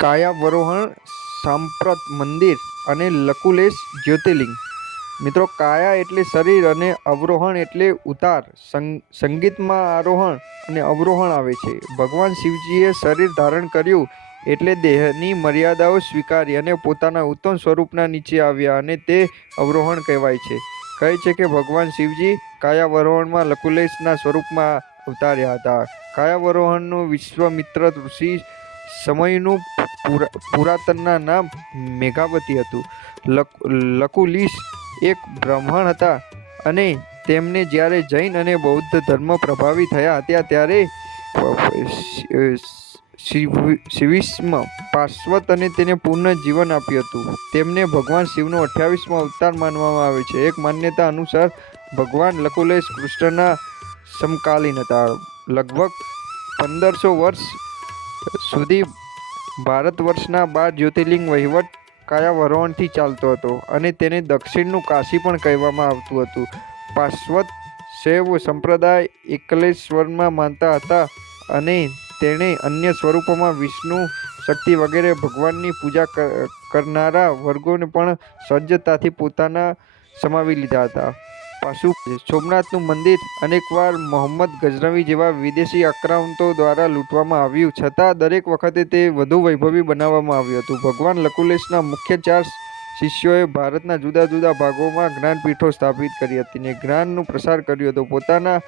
કાયાવરોહણ, સાંપ્રત મંદિર અને લકુલેશ જ્યોતિર્લિંગ. મિત્રો, કાયા એટલે શરીર અને અવરોહણ એટલે ઉતાર. સંગ, સંગીતમાં આરોહણ અને અવરોહણ આવે છે. ભગવાન શિવજીએ શરીર ધારણ કર્યું એટલે દેહની મર્યાદાઓ સ્વીકારી અને પોતાના ઉત્તમ સ્વરૂપના નીચે આવ્યા અને તે અવરોહણ કહેવાય છે. કહે છે કે ભગવાન શિવજી કાયાવરોહણમાં લકુલેશના સ્વરૂપમાં અવતાર્યા હતા. કાયાવરોહણનું વિશ્વમિત્ર ઋષિ સમયનું પુરા, પુરાતનના નામ મેઘાવતી હતું. લક લકુલીશ એક બ્રાહ્મણ હતા અને તેમને જ્યારે જૈન અને બૌદ્ધ ધર્મ પ્રભાવી થયા હતા ત્યારે શિવિષ્મ પાર્શ્વત અને તેને પૂર્ણ જીવન આપ્યું હતું. તેમને ભગવાન શિવનો અઠ્યાવીસમો અવતાર માનવામાં આવે છે. એક માન્યતા અનુસાર ભગવાન લકુલેશ કૃષ્ણના સમકાલીન હતા. લગભગ પંદરસો વર્ષ સુધી ભારત વર્ષના બાર જ્યોતિર્લિંગ વહીવટ કાયાવરોહણથી ચાલતો હતો અને તેને દક્ષિણનું કાશી પણ કહેવામાં આવતું હતું. પાશ્વત શૈવ સંપ્રદાય એકલેશ્વરમાં માનતા હતા અને તેણે અન્ય સ્વરૂપોમાં વિષ્ણુ શક્તિ વગેરે ભગવાનની પૂજા કરનારા વર્ગોને પણ સજ્જતાથી પોતાના સમાવી લીધા હતા. પાછું સોમનાથનું મંદિર અનેકવાર મોહમ્મદ ગઝનવી જેવા વિદેશી આક્રાંતો દ્વારા લૂંટવામાં આવ્યું. છતાં દરેક વખતે તે વધુ વૈભવી બનાવવામાં આવ્યું હતું. ભગવાન લકુલેશના મુખ્ય ચાર શિષ્યોએ ભારતના જુદા જુદા ભાગોમાં જ્ઞાનપીઠો સ્થાપિત કરી હતી ને જ્ઞાનનું પ્રસાર કર્યો હતો. પોતાના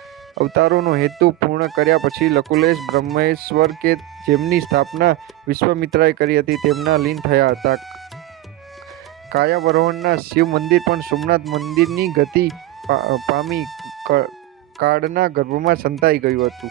અવતારોનો હેતુ પૂર્ણ કર્યા પછી લકુલેશ બ્રહ્મેશ્વર કે જેમની સ્થાપના વિશ્વમિત્રાએ કરી હતી તેમના લીન થયા હતા. કાયાવરોહણના શિવ મંદિર પણ સોમનાથ મંદિરની ગતિ પામી કાળના ગર્ભમાં સંતાઈ ગયું હતું.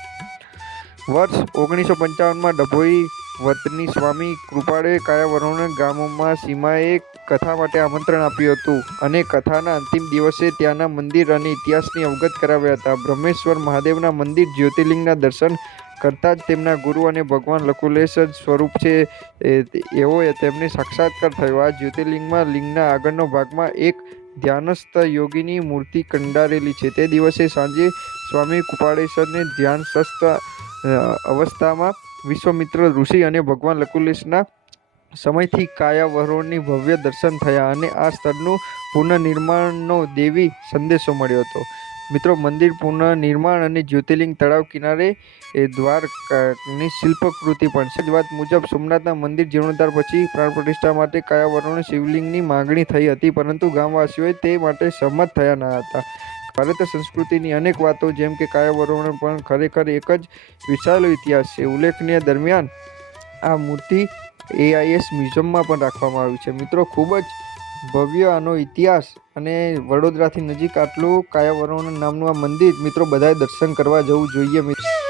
વર્ષ ઓગણીસો પંચાવનમાં ડભોઈ વતની સ્વામી કૃપાળે કાયાવરોને ગામોમાં સીમાએ કથા માટે આમંત્રણ આપ્યું હતું અને કથાના અંતિમ દિવસે ત્યાંના મંદિર અને ઇતિહાસની અવગત કરાવ્યા હતા. બ્રહ્મેશ્વર મહાદેવના મંદિર જ્યોતિર્લિંગના દર્શન કરતાં જ તેમના ગુરુ અને ભગવાન લકુલેશ જ સ્વરૂપ છે. એવો તેમને સાક્ષાત્કાર થયો. આ જ્યોતિર્લિંગમાં લિંગના આગળનો ભાગમાં એક ધ્યાનસ્થ યોગીની મૂર્તિ કંડારેલી છે. તે દિવસે સાંજે સ્વામી કૃપાળેશ્વરને ધ્યાનસ્થ અવસ્થામાં વિશ્વમિત્ર ઋષિ અને ભગવાન લકુલેશના સમયથી કાયાવરોહણની ભવ્ય દર્શન થયા અને આ સ્થળનું પુનઃનિર્માણનો દેવી સંદેશો મળ્યો હતો. મિત્રો, મંદિર પુનઃનિર્માણ અને જ્યોતિર્લિંગ તળાવ કિનારે એ દ્વારની શિલ્પકૃતિ પણ છે. વાત મુજબ, સોમનાથના મંદિર જીર્ણોદ્ધાર પછી પ્રાણ પ્રતિષ્ઠા માટે કાયાવરોહણ શિવલિંગની માગણી થઈ હતી, પરંતુ ગામવાસીઓએ તે માટે સહમત થયા ન હતા. ભારતીય સંસ્કૃતિની અનેક વાતો, જેમ કે કાયાવરણ પણ ખરેખર એક જ વિશાળ ઇતિહાસ છે. ઉલ્લેખનીય દરમિયાન આ મૂર્તિ એઆઈએસ મ્યુઝિયમમાં પણ રાખવામાં આવી છે. મિત્રો, ખૂબ જ ભવ્ય આનો ઇતિહાસ અને વડોદરાથી નજીક આટલું કાયાવરણ નામનું આ મંદિર, મિત્રો, બધાએ દર્શન કરવા જવું જોઈએ, મિત્રો.